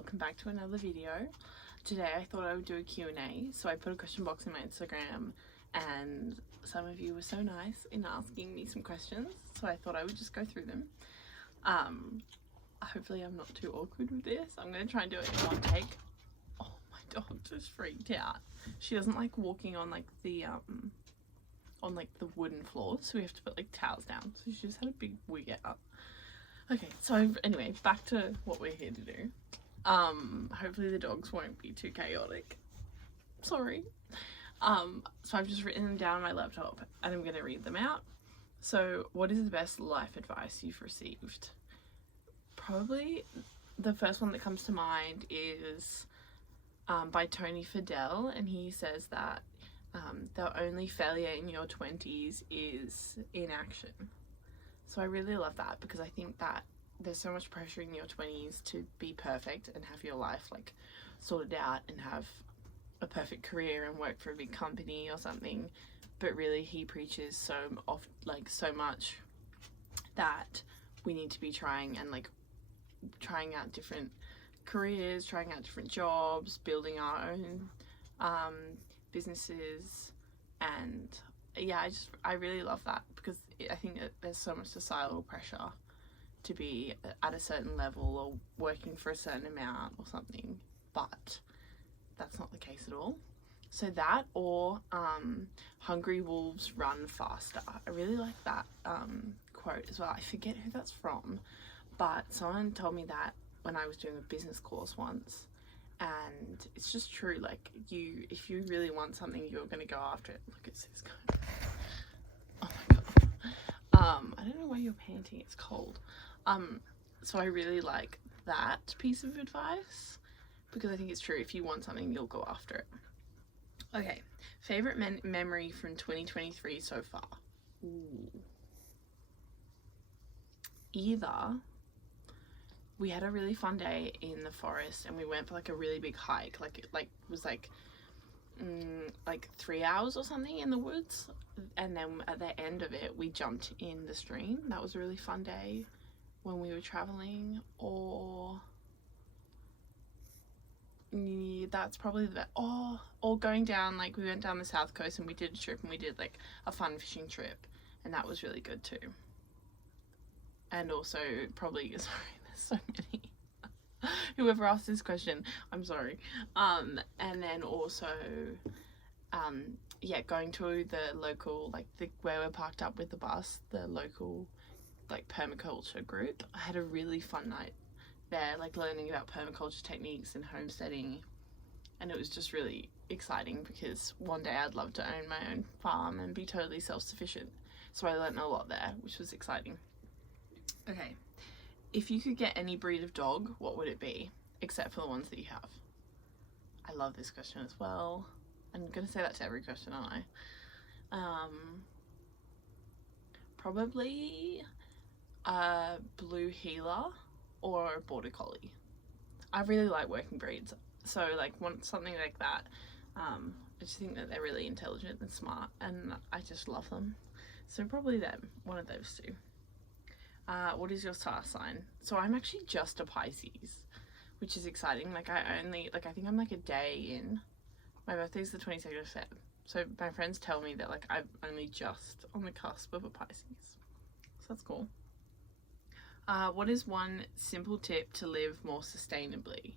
welcome back to another video. Today I thought I would do a Q&A, so I put a question box in my Instagram and some of you were so nice in asking me some questions, so I thought I would just go through them. Hopefully I'm not too awkward with this. I'm going to try and do it in one take. Oh, my dog just freaked out. She doesn't like walking on like the wooden floors, so we have to put like towels down, so she just had a big wig out. Okay, so anyway, back to what we're here to do. Hopefully the dogs won't be too chaotic. Sorry. So I've just written them down on my laptop and I'm going to read them out. So, what is the best life advice you've received? Probably the first one that comes to mind is by Tony Fidel, and he says that the only failure in your 20s is inaction. So I really love that, because I think that there's so much pressure in your 20s to be perfect and have your life like sorted out and have a perfect career and work for a big company or something, but really he preaches so much that we need to be trying out different careers, trying out different jobs, building our own businesses. And yeah, I really love that, because I think that there's so much societal pressure to be at a certain level or working for a certain amount or something, but that's not the case at all. So that, or hungry wolves run faster. I really like that quote as well. I forget who that's from, but someone told me that when I was doing a business course once, and it's just true. Like, if you really want something, you're gonna go after it. Look at this guy. Oh my god. I don't know why you're panting, it's cold. So I really like that piece of advice, because I think it's true. If you want something, you'll go after it. Okay, favorite memory from 2023 so far? Ooh. Either we had a really fun day in the forest and we went for like a really big hike, it was like 3 hours or something in the woods, and then at the end of it we jumped in the stream. That was a really fun day when we were traveling. Or yeah, that's probably the best. Or going down, like we went down the south coast and we did a trip, and we did like a fun fishing trip, and that was really good too. And also probably, sorry, there's so many. Whoever asked this question, I'm sorry. And then also yeah, going to the local, where we're parked up with the bus, the local permaculture group. I had a really fun night there, learning about permaculture techniques and homesteading, and it was just really exciting, because one day I'd love to own my own farm and be totally self-sufficient. So I learned a lot there, which was exciting. Okay, if you could get any breed of dog, what would it be, except for the ones that you have? I love this question as well. I'm gonna say that to every question, aren't I? Probably a blue heeler or a border collie. I really like working breeds, so want something like that. I just think that they're really intelligent and smart, and I just love them. So probably them, one of those two. What is your star sign? So I'm actually just a Pisces, which is exciting. I think I'm a day in. My birthday's the 22nd of Feb. So my friends tell me that I'm only just on the cusp of a Pisces. So that's cool. What is one simple tip to live more sustainably?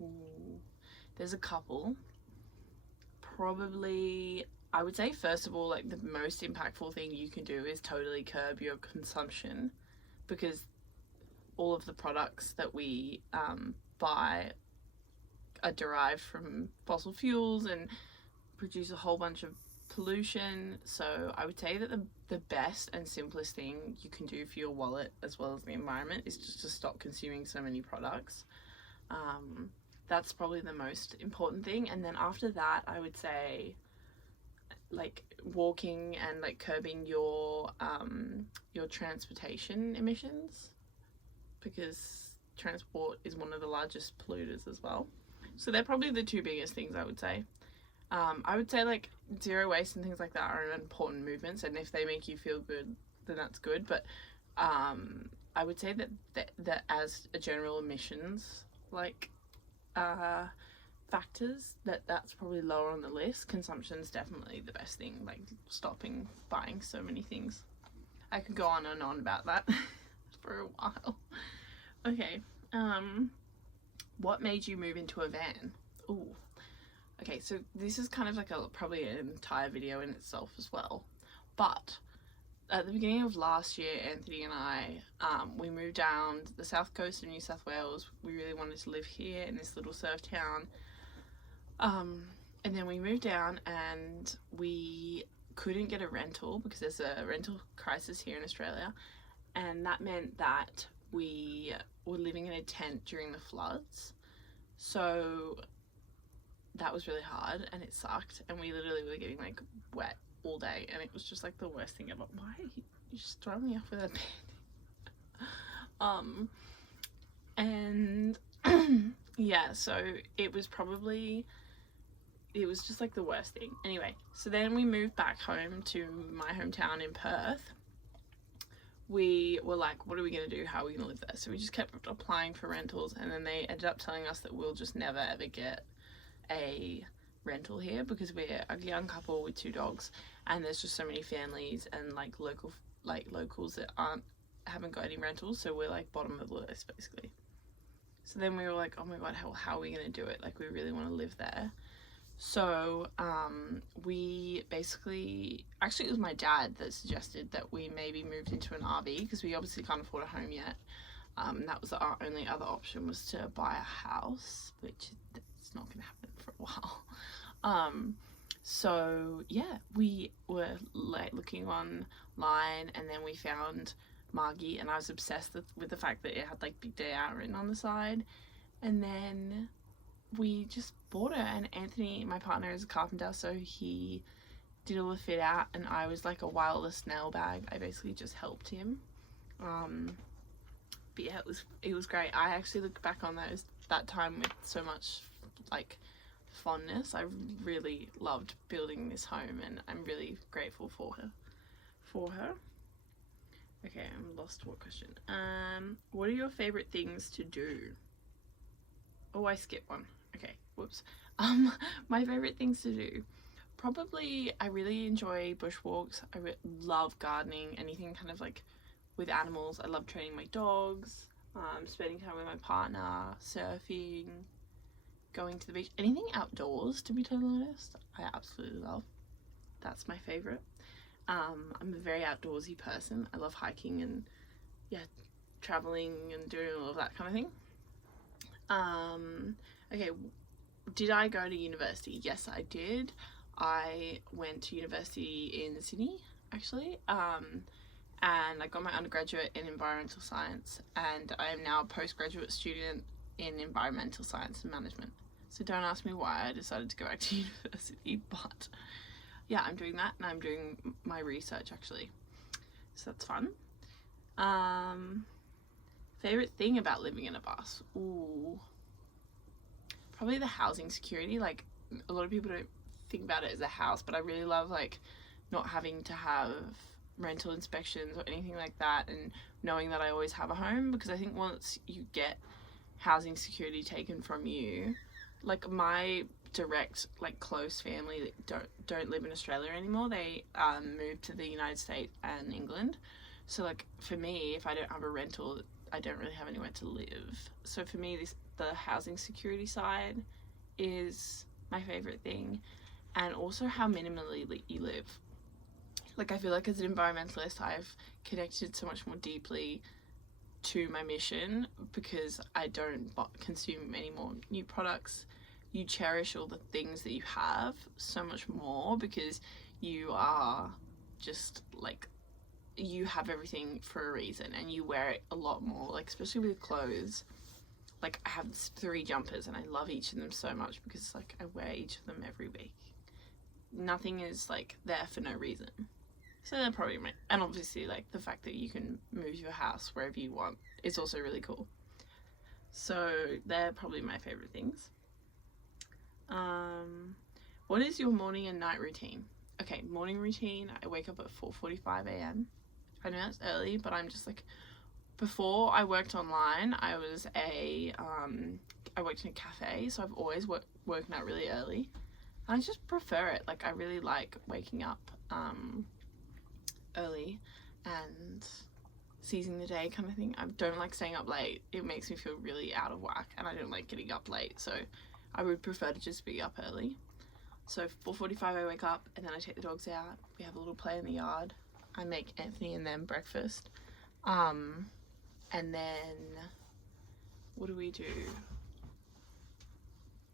Ooh, there's a couple. Probably, I would say, first of all, the most impactful thing you can do is totally curb your consumption, because all of the products that we buy are derived from fossil fuels and produce a whole bunch of pollution. So I would say that the best and simplest thing you can do for your wallet as well as the environment is just to stop consuming so many products. That's probably the most important thing. And then after that, I would say walking and curbing your transportation emissions, because transport is one of the largest polluters as well. So they're probably the two biggest things I would say. I would say zero waste and things like that are important movements, and if they make you feel good, then that's good. But I would say that as a general emissions like factors, that's probably lower on the list. Consumption's definitely the best thing, like stopping buying so many things. I could go on and on about that for a while. Okay, what made you move into a van? Ooh. Okay, so this is kind of like probably an entire video in itself as well. But at the beginning of last year, Anthony and I, we moved down the south coast of New South Wales. We really wanted to live here in this little surf town. And then we moved down and we couldn't get a rental because there's a rental crisis here in Australia. And that meant that we were living in a tent during the floods. So that was really hard and it sucked. And we literally were getting like wet all day and it was just like the worst thing ever. Why are you just throwing me off with a band? And yeah, so it was just like the worst thing. Anyway, so then we moved back home to my hometown in Perth. We were like, what are we going to do? How are we going to live there? So we just kept applying for rentals, and then they ended up telling us that we'll just never ever get a rental here because we're a young couple with 2 dogs, and there's just so many families and like locals that haven't got any rentals, so we're like bottom of the list basically. So then we were like, oh my god, how are we going to do it? Like, we really want to live there. So we basically, actually it was my dad that suggested that we maybe moved into an RV because we obviously can't afford a home yet. That was our only other option, was to buy a house, which it's not going to happen for a while. So yeah, we were like looking online, and then we found Margie, and I was obsessed with the fact that it had like Big Day Out written on the side. And then we just bought it, and Anthony, my partner, is a carpenter, so he did all the fit out, and I was like a wireless nail bag. I basically just helped him. But yeah, it was great. I actually look back on that time with so much like fondness. I really loved building this home, and I'm really grateful for her. Okay, I'm lost. What question? What are your favorite things to do? Oh, I skipped one. Okay, whoops. My favorite things to do. Probably, I really enjoy bushwalks. I love gardening, anything kind of like with animals. I love training my dogs, spending time with my partner, surfing, going to the beach. Anything outdoors, to be totally honest, I absolutely love. That's my favorite. I'm a very outdoorsy person. I love hiking and traveling and doing all of that kind of thing. Okay, did I go to university? Yes, I did. I went to university in Sydney, actually, and I got my undergraduate in environmental science, and I am now a postgraduate student in environmental science and management. So don't ask me why I decided to go back to university, but yeah, I'm doing that, and I'm doing my research actually, so that's fun. Favorite thing about living in a bus? Ooh, probably the housing security. Like, a lot of people don't think about it as a house, but I really love like not having to have rental inspections or anything like that, and knowing that I always have a home, because I think once you get housing security taken from you, like my direct like close family that don't live in Australia anymore, they moved to the United States and England. So like for me, if I don't have a rental, I don't really have anywhere to live. So for me, the housing security side is my favorite thing, and also how minimally you live. Like, I feel like as an environmentalist, I've connected so much more deeply to my mission because I don't consume any more new products. You cherish all the things that you have so much more because you are just like, you have everything for a reason, and you wear it a lot more, like especially with clothes. Like, I have 3 jumpers and I love each of them so much because like I wear each of them every week. Nothing is like there for no reason. So they're probably and obviously like the fact that you can move your house wherever you want is also really cool. So they're probably my favorite things. What is your morning and night routine? Okay, morning routine, I wake up at 4:45 a.m. I know that's early, but I'm just like, before I worked online, I worked in a cafe, so I've always woken up really early. And I just prefer it. Like, I really like waking up early and seizing the day kind of thing. I don't like staying up late. It makes me feel really out of whack, and I don't like getting up late, so I would prefer to just be up early. So 4:45 I wake up, and then I take the dogs out. We have a little play in the yard. I make Anthony and them breakfast. And then what do we do?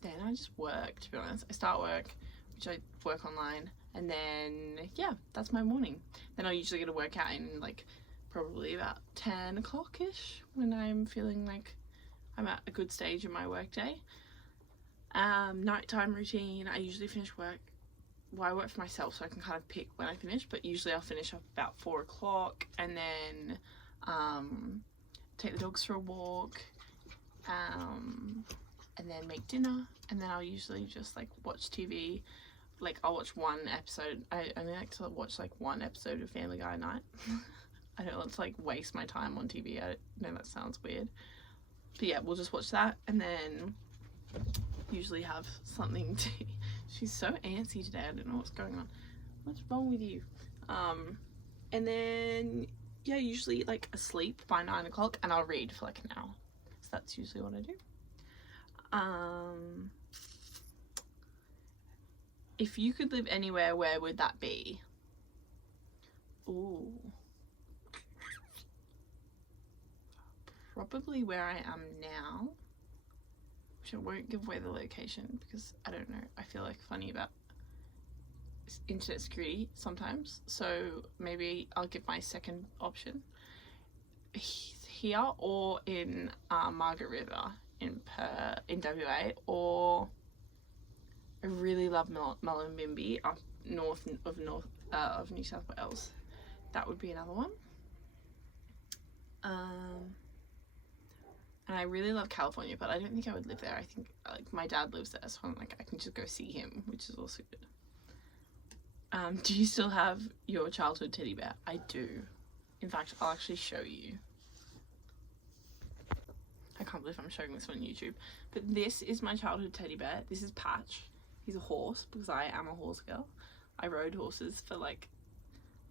Then I just work, to be honest. I start work, which I work online, and then yeah, that's my morning. Then I'll usually get a workout in like probably about 10 o'clock-ish, when I'm feeling like I'm at a good stage in my work day. Nighttime routine, I usually finish work. Well, I work for myself, so I can kind of pick when I finish, but usually I'll finish up about 4 o'clock, and then take the dogs for a walk, and then make dinner, and then I'll usually just like watch TV. Like, I'll watch one episode. I only like to watch like one episode of Family Guy a night. I don't want to like waste my time on TV. I know that sounds weird, but yeah, we'll just watch that, and then usually have something to she's so antsy today. I don't know what's going on. What's wrong with you? And then yeah, usually like asleep by 9 o'clock, and I'll read for like an hour. So that's usually what I do. If you could live anywhere, where would that be? Ooh. Probably where I am now, which I won't give away the location because I don't know. I feel like funny about internet security sometimes, so maybe I'll give my second option. Here or in Margaret River in WA, or I really love Mullumbimby up north of New South Wales. That would be another one. And I really love California, but I don't think I would live there. I think like my dad lives there, so I'm like, I can just go see him, which is also good. Do you still have your childhood teddy bear? I do. In fact, I'll actually show you. I can't believe I'm showing this on YouTube. But this is my childhood teddy bear. This is Patch. He's a horse because I am a horse girl. I rode horses for like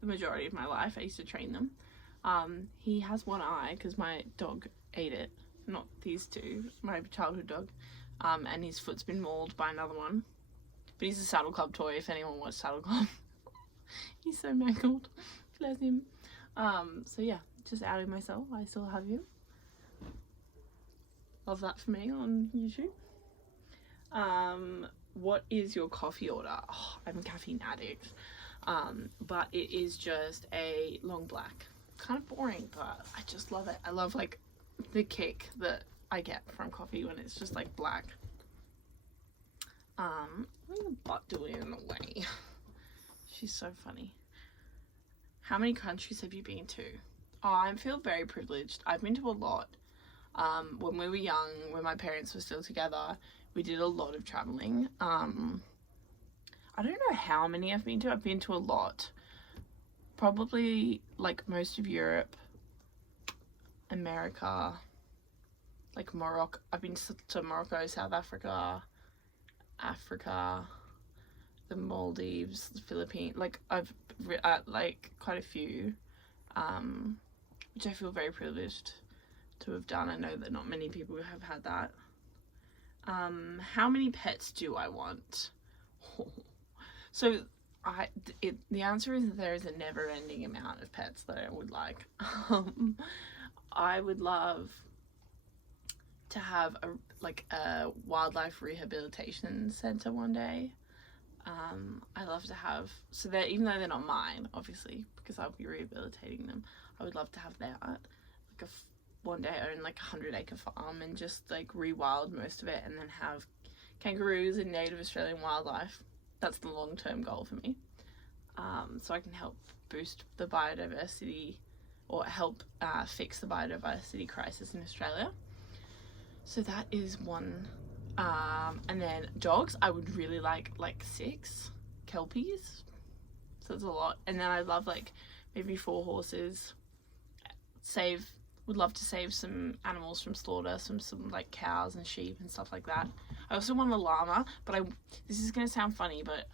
the majority of my life. I used to train them. He has one eye because my dog ate it. Not these two, my childhood dog. And his foot's been mauled by another one. But he's a Saddle Club toy if anyone wants Saddle Club. He's so mangled. Bless him. So yeah, just outing myself. I still have you. Love that for me on YouTube. What is your coffee order? Oh, I'm a caffeine addict. But it is just a long black. Kind of boring, but I just love it. I love like the kick that I get from coffee when it's just like black. What is the butt doing in the way? She's so funny. How many countries have you been to? Oh, I feel very privileged. I've been to a lot. When we were young, when my parents were still together, we did a lot of traveling. I don't know how many I've been to. I've been to a lot. Probably like most of Europe, America, like Morocco. I've been to Morocco, South Africa, the Maldives, the Philippines. Like I've like quite a few, which I feel very privileged to have done. I know that not many people have had that. How many pets do I want? So the answer is that there is a never-ending amount of pets that I would like. I would love to have a wildlife rehabilitation center one day. I love to have, so that even though they're not mine, obviously, because I'll be rehabilitating them, I would love to have that, like one day own like a 100-acre farm and just like rewild most of it, and then have kangaroos and native Australian wildlife. That's the long-term goal for me. So I can help boost the biodiversity, or help fix the biodiversity crisis in Australia. So that is one. And then dogs, I would really like 6 kelpies. So it's a lot. And then I love like maybe 4 horses. Would love to save some animals from slaughter, some like cows and sheep and stuff like that. I also want a llama, but this is going to sound funny, but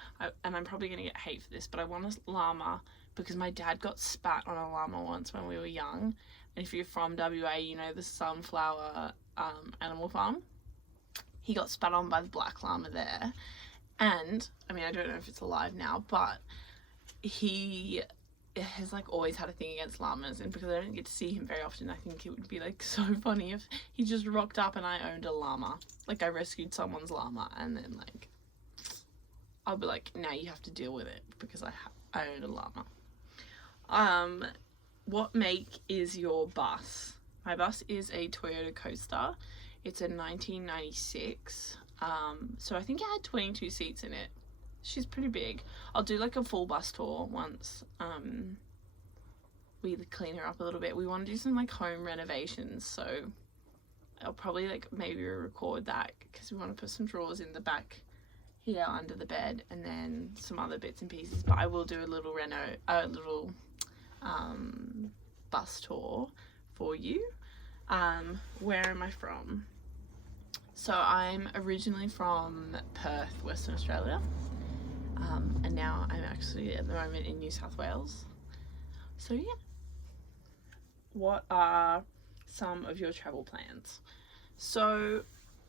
and I'm probably going to get hate for this, but I want a llama because my dad got spat on a llama once when we were young. And if you're from WA, you know the Sunflower Animal Farm. He got spat on by the black llama there. And, I mean, I don't know if it's alive now, but he has like always had a thing against llamas, and because I don't get to see him very often, I think it would be like so funny if he just rocked up and I owned a llama. Like I rescued someone's llama and then like I'll be like, now you have to deal with it because I owned a llama. What make is your bus? My bus is a Toyota Coaster. It's a 1996. So I think it had 22 seats in it. She's pretty big. I'll do like a full bus tour once we clean her up a little bit. We want to do some like home renovations, so I'll probably like maybe record that because we want to put some drawers in the back here under the bed and then some other bits and pieces. But I will do a little bus tour for you. Where am I from? So I'm originally from Perth, Western Australia, and now I'm actually at the moment in New South Wales. So yeah. What are some of your travel plans? So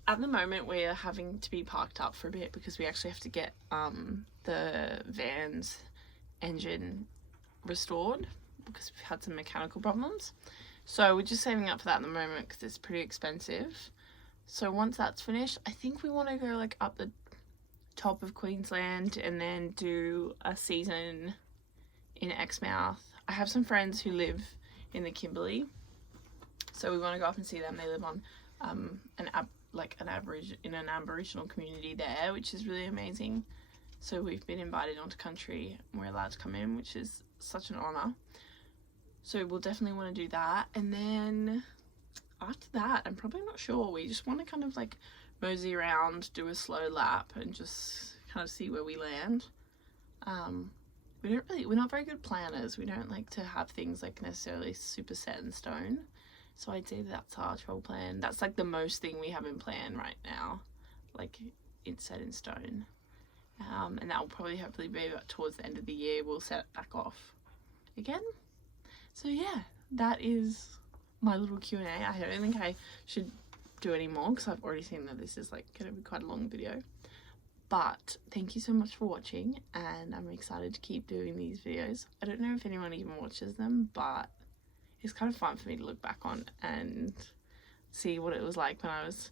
at the moment we're having to be parked up for a bit because we actually have to get the van's engine restored because we've had some mechanical problems. So we're just saving up for that at the moment because it's pretty expensive. So once that's finished, I think we want to go like up the top of Queensland and then do a season in Exmouth. I have some friends who live in the Kimberley, so we want to go up and see them. They live on an Aboriginal community there, which is really amazing. So we've been invited onto country and we're allowed to come in, which is such an honour. So we'll definitely want to do that. And then after that, I'm probably not sure. We just want to kind of like mosey around, do a slow lap and just kind of see where we land. We're not very good planners. We don't like to have things like necessarily super set in stone. So I'd say that's our travel plan. That's like the most thing we have in plan right now. Like it's set in stone. And that will probably hopefully be about towards the end of the year. We'll set it back off again. So yeah, that is my little Q&A. I don't think I should do any more because I've already seen that this is like going to be quite a long video. But thank you so much for watching, and I'm excited to keep doing these videos. I don't know if anyone even watches them, but it's kind of fun for me to look back on and see what it was like when I was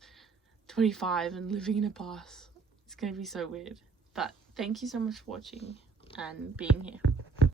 25 and living in a bus. It's going to be so weird. But thank you so much for watching and being here.